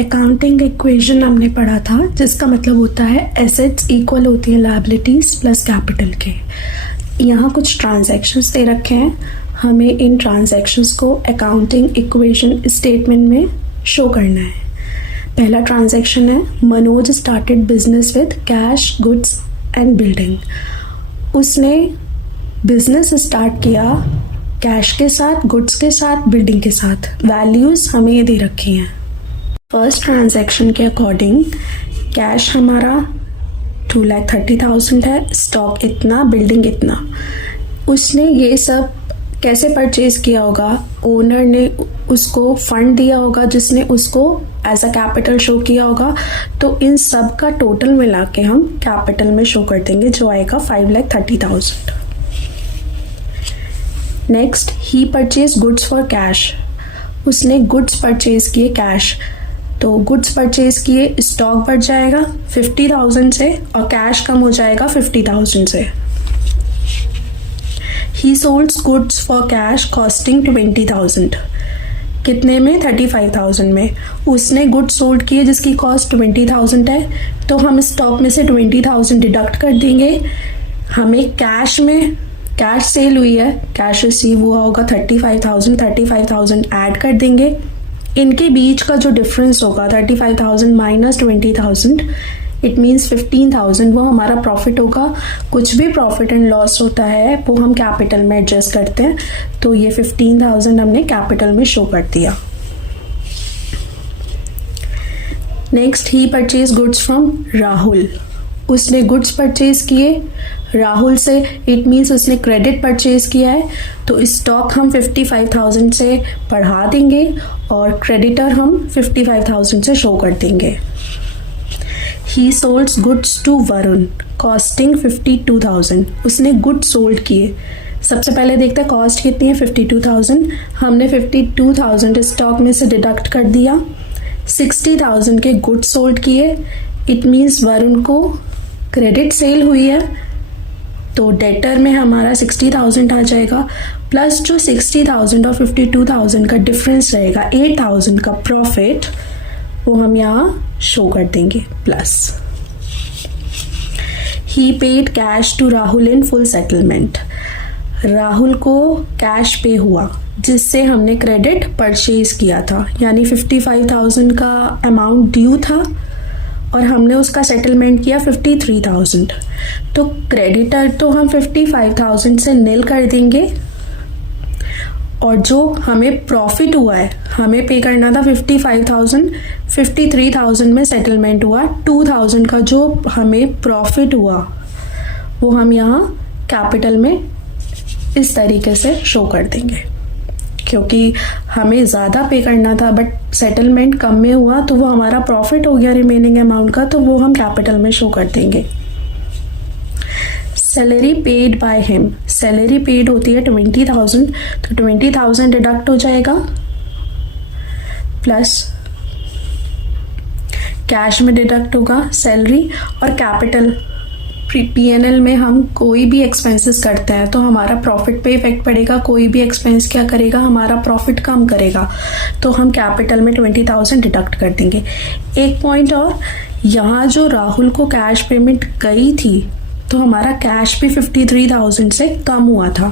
Accounting equation हमने पढ़ा था जिसका मतलब होता है एसेट्स इक्वल होती है लायबिलिटीज प्लस कैपिटल के। यहाँ कुछ ट्रांजैक्शंस दे रखे हैं, हमें इन ट्रांजैक्शंस को अकाउंटिंग इक्वेशन स्टेटमेंट में शो करना है। पहला ट्रांजैक्शन है Manoj started business with cash goods and building. उसने बिजनेस स्टार्ट किया कैश के साथ, गुड्स के साथ, बिल्डिंग के साथ। वैल्यूज हमें ये दे रखी हैं। फर्स्ट ट्रांजैक्शन के अकॉर्डिंग कैश हमारा 2,30,000 है, स्टॉक इतना, बिल्डिंग इतना। उसने ये सब कैसे परचेज किया होगा? ओनर ने उसको फंड दिया होगा जिसने उसको एज अ कैपिटल शो किया होगा। तो इन सब का टोटल मिला के हम कैपिटल में शो कर देंगे जो आएगा 5,30,000। Next he purchase goods for cash. उसने गुड्स परचेज किए कैश, तो गुड्स परचेज किए, स्टॉक बढ़ जाएगा 50,000 से और कैश कम हो जाएगा 50,000 से। ही sold goods for cash costing 20,000। कितने में? 35,000 में। उसने गुड्स सोल्ड किए जिसकी कॉस्ट 20,000 है, तो हम स्टॉक में से 20,000 डिडक्ट कर देंगे। हमें कैश में कैश सेल हुई है, कैश रिसीव हुआ होगा 35,000 ऐड कर देंगे। इनके बीच का जो डिफरेंस होगा 35,000 माइनस 20,000 इट मीन्स 15,000, वो हमारा प्रॉफिट होगा। कुछ भी प्रॉफिट एंड लॉस होता है वो हम कैपिटल में एडजस्ट करते हैं, तो ये 15,000 हमने कैपिटल में शो कर दिया। Next he purchase goods from Rahul. उसने गुड्स परचेज किए राहुल से, इट मीन्स उसने क्रेडिट परचेज किया है, तो स्टॉक हम 55,000 से बढ़ा देंगे और क्रेडिटर हम 55,000 से शो कर देंगे। He sold goods to Varun costing 52,000। उसने गुड्स सोल्ड किए। सबसे पहले देखते हैं कॉस्ट कितनी है, 52,000। हमने 52,000 स्टॉक में से डिडक्ट कर दिया। 60,000 के गुड्स सोल्ड किए, इट मीन्स वरुण को क्रेडिट सेल हुई है, तो डेटर में हमारा 60,000 आ जाएगा, प्लस जो 60,000 और 52,000 का डिफरेंस रहेगा 8,000 का प्रॉफिट, वो हम यहाँ शो कर देंगे plus. He paid cash to Rahul in full settlement. Rahul को कैश पे हुआ जिससे हमने क्रेडिट परचेज किया था, यानी 55,000 का अमाउंट ड्यू था और हमने उसका सेटलमेंट किया 53,000। तो क्रेडिटर तो हम 55,000 से नील कर देंगे और जो हमें प्रॉफिट हुआ है हमें पे करना था 55,000, 53,000 में सेटलमेंट हुआ। 2,000 का जो हमें प्रॉफिट हुआ वो हम यहाँ कैपिटल में इस तरीके से शो कर देंगे, क्योंकि हमें ज़्यादा पे करना था बट सेटलमेंट कम में हुआ तो वो हमारा प्रॉफिट हो गया रिमेनिंग अमाउंट का, तो वो हम कैपिटल में शो कर देंगे। Salary paid by him. Salary paid होती है 20,000, तो 20,000 डिडक्ट हो जाएगा, प्लस कैश में डिडक्ट होगा सैलरी। और कैपिटल P&L में हम कोई भी एक्सपेंसेस करते हैं तो हमारा प्रॉफिट पे इफेक्ट पड़ेगा। कोई भी एक्सपेंस क्या करेगा, हमारा प्रॉफिट कम करेगा, तो हम कैपिटल में 20,000 डिडक्ट कर देंगे। एक पॉइंट और, यहाँ जो राहुल को कैश पेमेंट गई थी तो हमारा कैश भी 53,000 से कम हुआ था,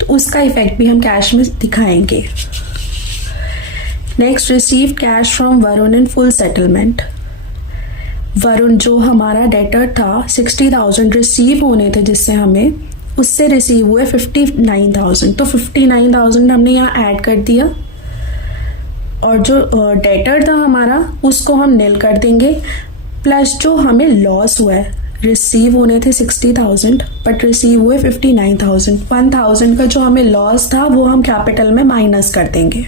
तो उसका इफेक्ट भी हम कैश में दिखाएंगे। Next receive cash from Varun in full settlement. Varun जो हमारा डेटर था 60,000 रिसीव होने थे जिससे हमें, उससे रिसीव हुए 59,000, तो 59,000 हमने यहाँ ऐड कर दिया और जो डेटर था हमारा उसको हम नील कर देंगे, प्लस जो हमें लॉस हुआ है, रिसीव होने थे 60,000 बट रिसीव हुए 59,000, 1,000 का जो हमें लॉस था वो हम कैपिटल में माइनस कर देंगे।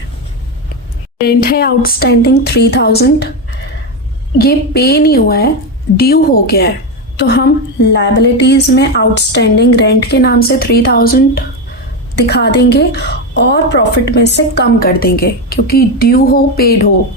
रेंट है आउटस्टैंडिंग 3,000, ये पे नहीं हुआ है, ड्यू हो गया है, तो हम लायबिलिटीज में आउटस्टैंडिंग रेंट के नाम से 3,000 दिखा देंगे और प्रॉफिट में से कम कर देंगे, क्योंकि ड्यू हो पेड हो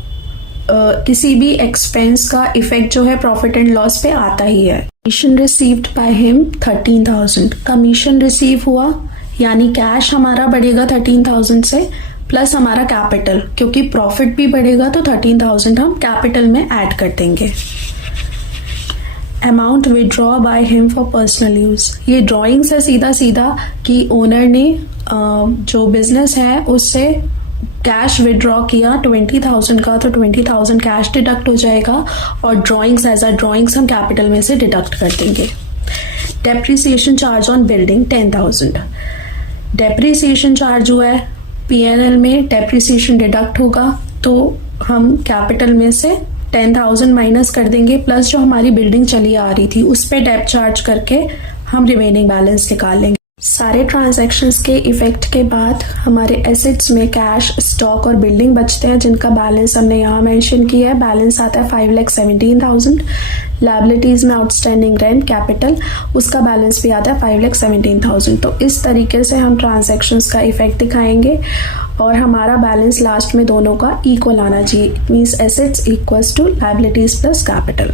किसी भी एक्सपेंस का इफेक्ट जो है प्रॉफिट एंड लॉस पे आता ही है। Commission received by him 13,000, commission receive हुआ यानी कैश हमारा बढ़ेगा 13,000 से, प्लस हमारा कैपिटल, क्योंकि प्रॉफिट भी बढ़ेगा तो 13,000 हम कैपिटल में ऐड कर देंगे। Amount withdraw by him for personal use, ये ड्राइंग्स है सीधा सीधा कि ओनर ने जो बिजनेस है उससे कैश विड्रॉ किया 20,000 का, तो 20,000 कैश डिडक्ट हो जाएगा और ड्राइंग्स एज अ ड्राइंग्स हम कैपिटल में से डिडक्ट कर देंगे। Depreciation charge on building 10,000, depreciation charge हुआ है पीएनएल में, डेप्रिसिएशन डिडक्ट होगा तो हम कैपिटल में से 10,000 माइनस कर देंगे, प्लस जो हमारी बिल्डिंग चली आ रही थी उस पे डेप्ट चार्ज करके हम रिमेनिंग बैलेंस निकाल लेंगे। सारे ट्रांजैक्शंस के इफेक्ट के बाद हमारे एसेट्स में कैश, स्टॉक और बिल्डिंग बचते हैं, जिनका बैलेंस हमने यहाँ मेंशन किया है। बैलेंस आता है 5,17,000। लायबिलिटीज में आउटस्टैंडिंग रेंट कैपिटल, उसका बैलेंस भी आता है 5,17,000। तो इस तरीके से हम ट्रांजैक्शंस का इफेक्ट दिखाएंगे और हमारा बैलेंस लास्ट में दोनों का इक्वल आना चाहिए। Means assets equals to liabilities plus capital.